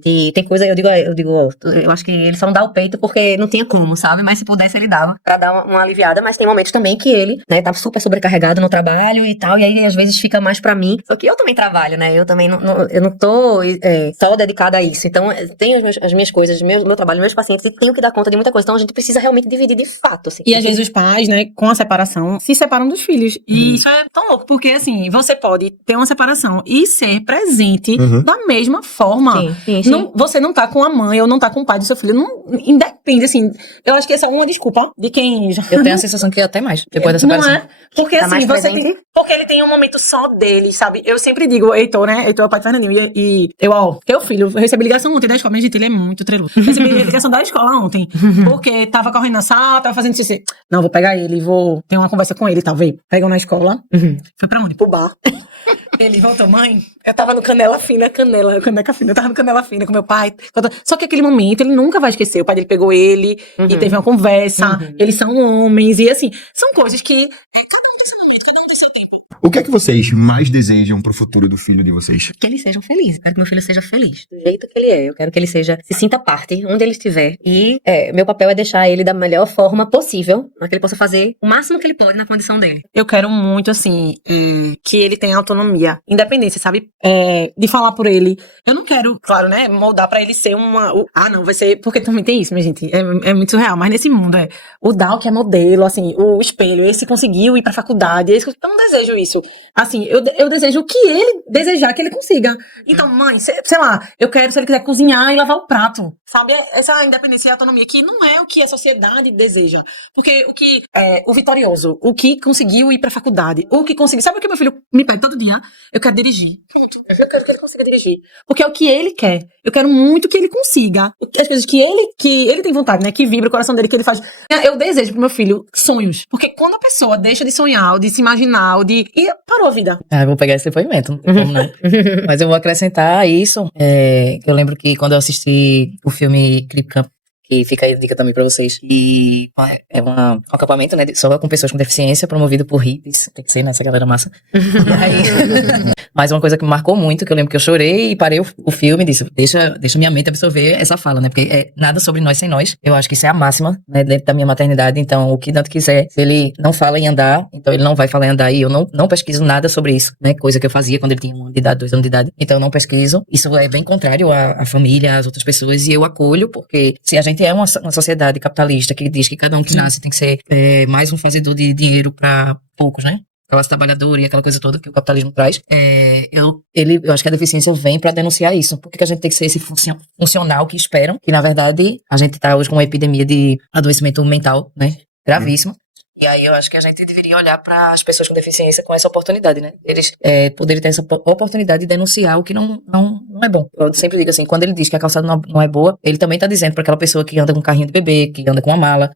E tem coisa, eu acho que ele só não dá o peito porque não tinha como, sabe? Mas se pudesse ele dava pra dar uma aliviada. Mas tem momentos também que ele, né, tá super sobrecarregado no trabalho e tal. E aí às vezes fica mais pra mim. Só que eu também trabalho, né? Eu também eu não tô só dedicada a isso. Então tenho as minhas coisas, meu trabalho, meus pacientes, e tenho que dar conta de muita coisa. Então a gente precisa realmente dividir de fato, assim. E às vezes os pais, né, com a separação, se separam dos filhos. E isso é tão louco, porque assim, você pode ter uma separação e ser presente da mesma forma. Sim. Não, você não tá com a mãe ou não tá com o pai do seu filho. Não, independe, assim. Eu acho que essa é uma desculpa de quem já... Eu tenho a sensação que é até mais, depois dessa Não separação. é? Porque Tá assim, mais você presente. tem... Porque ele tem um momento só dele, sabe? Eu sempre digo, Heitor, né? Heitor é o pai do Fernandinho. E eu, teu filho, eu recebi ligação ontem da escola. Minha gente, ele é muito treloso. Recebi ligação da escola ontem. Porque tava correndo na sala, tava fazendo isso. Não, vou pegar ele, vou ter uma conversa com ele, talvez. Pegam na escola. Foi pra onde? Pro bar. Ele voltou, mãe, eu tava no caneca fina, eu tava no canela fina com meu pai. Só que aquele momento, ele nunca vai esquecer. O pai dele pegou ele e teve uma conversa. Eles são homens e assim, são coisas que cada um tem seu momento, cada um tem seu tempo. O que é que vocês mais desejam pro futuro do filho de vocês? Que eles sejam felizes. Eu quero que meu filho seja feliz. Do jeito que ele é. Eu quero que ele se sinta parte, onde ele estiver. E meu papel é deixar ele da melhor forma possível, para que ele possa fazer o máximo que ele pode na condição dele. Eu quero muito, assim, que ele tenha autonomia, independência, sabe? De falar por ele. Eu não quero, claro, né, moldar pra ele ser não, vai ser... Porque também tem isso, minha gente. É muito surreal. Mas nesse mundo, o Dal, que é modelo, assim, o espelho, esse conseguiu ir pra faculdade. Eu não desejo isso. Assim, eu desejo o que ele desejar que ele consiga. Então, mãe, sei lá, eu quero, se ele quiser cozinhar e lavar o prato. Sabe? Essa independência e autonomia que não é o que a sociedade deseja. Porque o vitorioso, o que conseguiu ir pra faculdade, o que conseguiu... Sabe o que meu filho me pede todo dia? Eu quero dirigir. Pronto. Eu quero que ele consiga dirigir. Porque é o que ele quer. Eu quero muito que ele consiga. As coisas que ele tem vontade, né? Que vibra o coração dele, que ele faz. Eu desejo pro meu filho sonhos. Porque quando a pessoa deixa de sonhar, ou de se imaginar, ou de... E parou a vida. Eu vou pegar esse depoimento, não tem como não. Mas eu vou acrescentar isso. Eu lembro que quando eu assisti o filme Clip Camp, que fica aí a dica também pra vocês, e é um acampamento, né, só com pessoas com deficiência, promovido por hippies, tem que ser, né, essa galera massa. Mas uma coisa que me marcou muito, que eu lembro que eu chorei e parei o filme e disse, deixa minha mente absorver essa fala, né, porque é nada sobre nós sem nós. Eu acho que isso é a máxima, né, dentro da minha maternidade. Então, o que Dante quiser, se ele não fala em andar, então ele não vai falar em andar, e eu não pesquiso nada sobre isso, né, coisa que eu fazia quando ele tinha 1 ano de idade, 2 anos de idade. Então, eu não pesquiso. Isso é bem contrário à família, às outras pessoas, e eu acolho, porque se a gente é uma sociedade capitalista que diz que cada um que nasce tem que ser mais um fazedor de dinheiro para poucos, né? Classe trabalhadora e aquela coisa toda que o capitalismo traz. Eu acho que a deficiência vem para denunciar isso. Por que a gente tem que ser esse funcional que esperam? Que, na verdade, a gente tá hoje com uma epidemia de adoecimento mental, né? Gravíssimo. E aí eu acho que a gente deveria olhar para as pessoas com deficiência com essa oportunidade, né? Eles poderem ter essa oportunidade de denunciar o que não é bom. Eu sempre digo assim, quando ele diz que a calçada não é boa, ele também tá dizendo para aquela pessoa que anda com um carrinho de bebê, que anda com uma mala.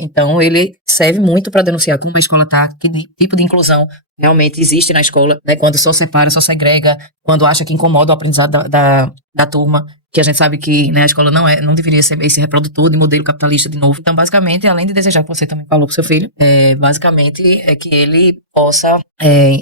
Então ele serve muito para denunciar como a escola tá, que tipo de inclusão realmente existe na escola, né? Quando só separa, só segrega, quando acha que incomoda o aprendizado da turma, que a gente sabe que, né, a escola não deveria ser esse reprodutor de modelo capitalista de novo. Então, basicamente, além de desejar que você também falou pro seu filho, basicamente é que ele possa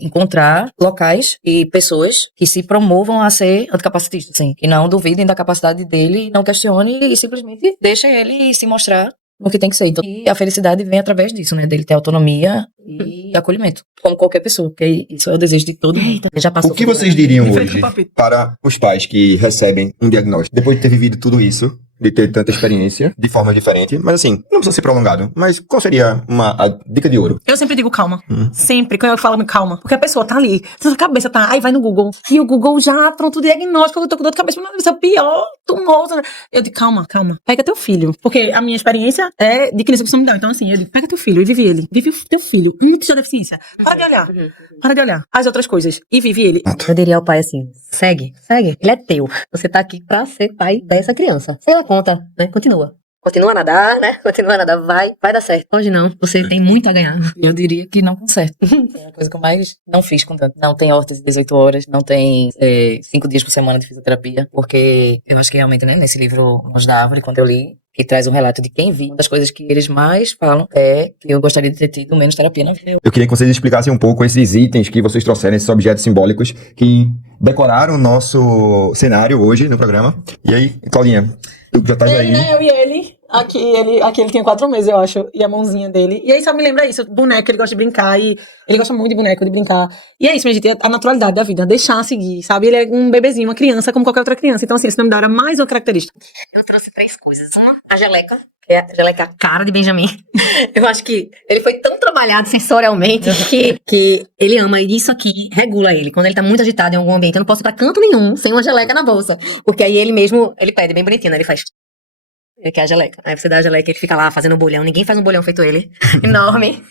encontrar locais e pessoas que se promovam a ser anticapacitistas, assim, que não duvidem da capacidade dele, não questione e simplesmente deixem ele se mostrar o que tem que ser. Então, e a felicidade vem através disso, né? Dele ter autonomia e acolhimento. Como qualquer pessoa, porque isso é o desejo de todo mundo. Já passou O que por vocês diriam hoje para os pais que recebem um diagnóstico, depois de ter vivido tudo isso, de ter tanta experiência, de forma diferente, mas assim, não precisa ser prolongado, mas qual seria a dica de ouro? Eu sempre digo calma. Sempre, quando eu falo calma. Porque a pessoa tá ali, sua cabeça tá, aí vai no Google, e o Google já pronto o diagnóstico, eu tô com dor de cabeça, mas isso é o pior tumor. Eu digo, calma, pega teu filho. Porque a minha experiência é de criança com síndrome. Então assim, eu digo, pega teu filho e vive ele. Vive o teu filho. Que sua deficiência. Para de olhar as outras coisas e vive ele. Eu diria ao pai assim, segue. Ele é teu. Você tá aqui pra ser pai dessa criança. Sem ela conta, né? Continua Continua a nadar, né? Continua a nadar, vai dar certo. Hoje não, você tem muito a ganhar. Eu diria que não conserto. É a coisa que eu mais não fiz com tanto. Não tem hortas de 18 horas, não tem 5 dias por semana de fisioterapia, porque eu acho que realmente, né, nesse livro Mãos da Árvore, quando eu li, que traz um relato de quem vive, uma das coisas que eles mais falam é que eu gostaria de ter tido menos terapia na vida. Eu queria que vocês explicassem um pouco esses itens que vocês trouxeram, esses objetos simbólicos que decoraram o nosso cenário hoje no programa. E aí, Claudinha, tu já estás aí. Eu e ele. Aqui ele tinha 4 meses, eu acho. E a mãozinha dele. E aí só me lembra isso. Boneco, ele gosta de brincar. E ele gosta muito de boneco, de brincar. E é isso, minha gente. É a naturalidade da vida. Deixar seguir, sabe? Ele é um bebezinho, uma criança, como qualquer outra criança. Então, assim, esse nome da hora é mais uma característica. Eu trouxe 3 coisas. Uma, a geleca, que é a geleca cara de Benjamin. Eu acho que ele foi tão trabalhado sensorialmente que ele ama. E isso aqui regula ele. Quando ele tá muito agitado em algum ambiente, eu não posso ir pra canto nenhum sem uma geleca na bolsa. Porque aí ele mesmo, ele pede bem bonitinho, né? Ele faz... Ele quer a geleca. Aí você dá a geleca e ele fica lá fazendo um bolhão. Ninguém faz um bolhão feito ele. Enorme.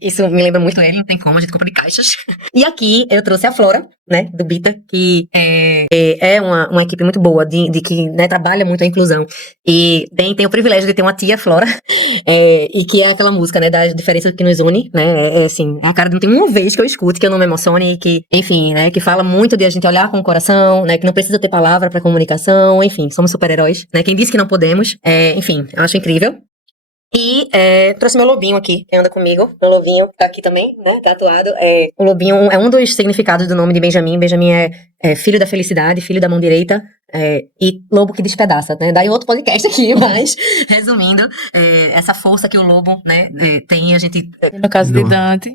Isso me lembra muito ele, não tem como, a gente compra de caixas. E aqui eu trouxe a Flora, né, do Bita, que é uma equipe muito boa, de que, né, trabalha muito a inclusão. E tem o privilégio de ter uma tia Flora, e que é aquela música, né, das diferenças que nos une, né, assim, a cara não tem uma vez que eu escute que eu não me emocione, que, enfim, né, que fala muito de a gente olhar com o coração, né, que não precisa ter palavra pra comunicação, enfim, somos super-heróis, né, quem disse que não podemos, enfim, eu acho incrível. E trouxe meu lobinho aqui, que anda comigo. Meu lobinho tá aqui também, né, tatuado. O lobinho é um dos significados do nome de Benjamin. Benjamin é filho da felicidade, filho da mão direita. E lobo que despedaça, né? Daí outro podcast aqui, mas resumindo, essa força que o lobo, né, tem, a gente... No caso de Dante,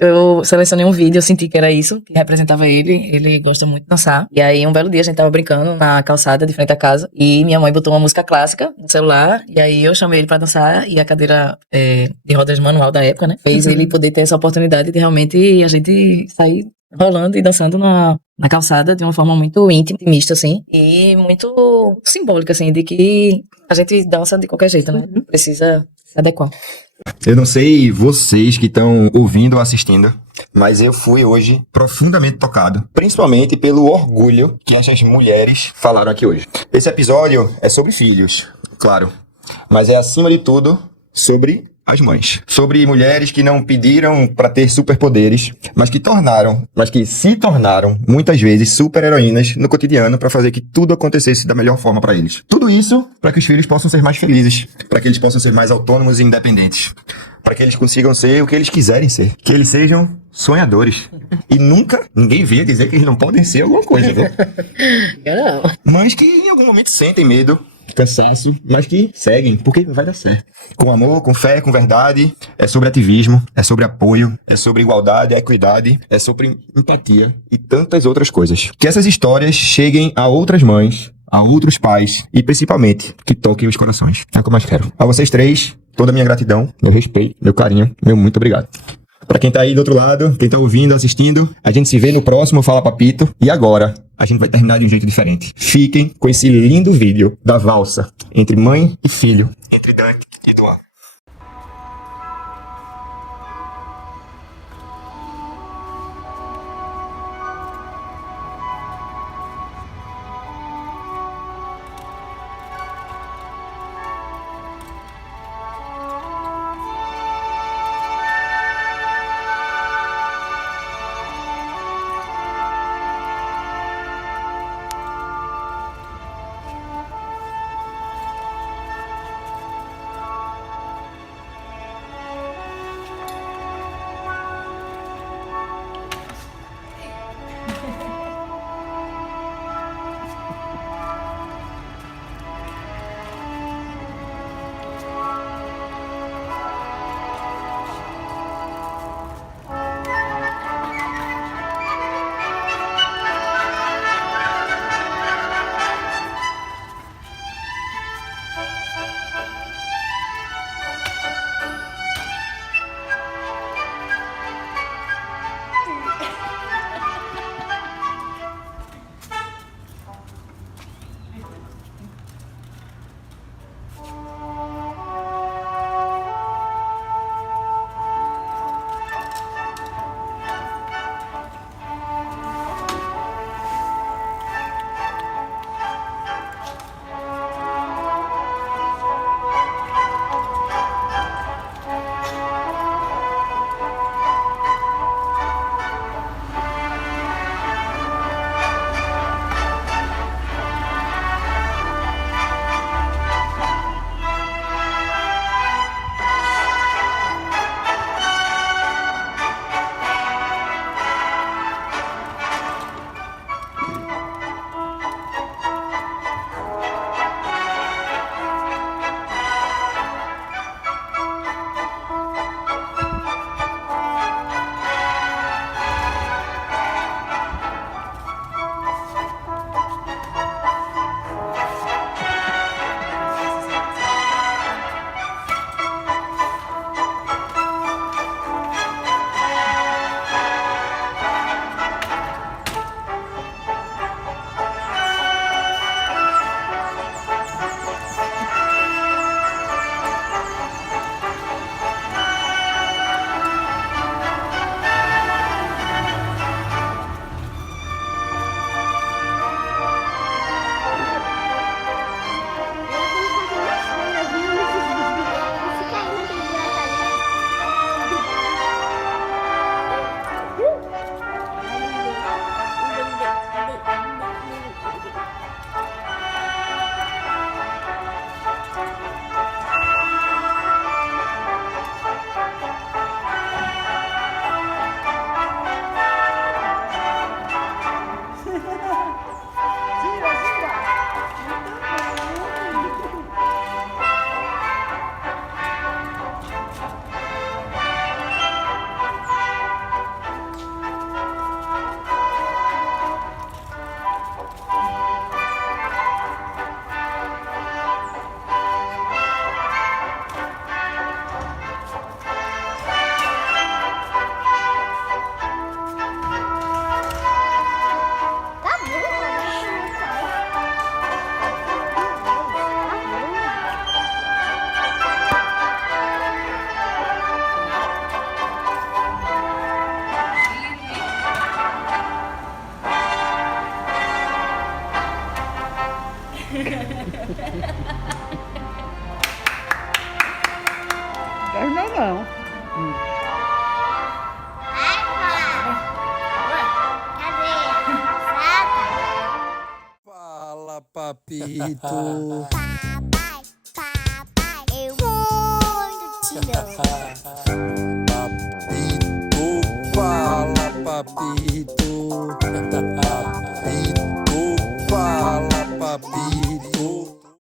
eu selecionei um vídeo, eu senti que era isso, que representava ele gosta muito de dançar. E aí, um belo dia, a gente tava brincando na calçada de frente à casa, e minha mãe botou uma música clássica no celular, e aí eu chamei ele pra dançar, e a cadeira de rodas manual da época, né, fez ele poder ter essa oportunidade de realmente a gente sair rolando e dançando na calçada de uma forma muito íntima, intimista, assim, e muito simbólica, assim, de que a gente dança de qualquer jeito, né? Precisa se adequar. Eu não sei vocês que estão ouvindo ou assistindo, mas eu fui hoje profundamente tocado, principalmente pelo orgulho que essas mulheres falaram aqui hoje. Esse episódio é sobre filhos, claro, mas é acima de tudo sobre as mães. Sobre mulheres que não pediram para ter superpoderes, mas que se tornaram muitas vezes super-heroínas no cotidiano para fazer que tudo acontecesse da melhor forma para eles. Tudo isso para que os filhos possam ser mais felizes, para que eles possam ser mais autônomos e independentes, para que eles consigam ser o que eles quiserem ser, que eles sejam sonhadores. E nunca ninguém veio dizer que eles não podem ser alguma coisa, viu? Eu não. Mães que em algum momento sentem medo, cansaço, mas que seguem, porque vai dar certo. Com amor, com fé, com verdade. É sobre ativismo, é sobre apoio, é sobre igualdade, equidade, é sobre empatia e tantas outras coisas. Que essas histórias cheguem a outras mães, a outros pais e principalmente que toquem os corações. É o que eu mais quero. A vocês 3, toda a minha gratidão, meu respeito, meu carinho, meu muito obrigado. Pra quem tá aí do outro lado, quem tá ouvindo, assistindo, a gente se vê no próximo Fala Papito. E agora, a gente vai terminar de um jeito diferente. Fiquem com esse lindo vídeo da valsa entre mãe e filho, entre Dante e Duan. Fala, papito. Papai, papai, eu muito te amo. Papito, fala, papito. Papito, fala, papito.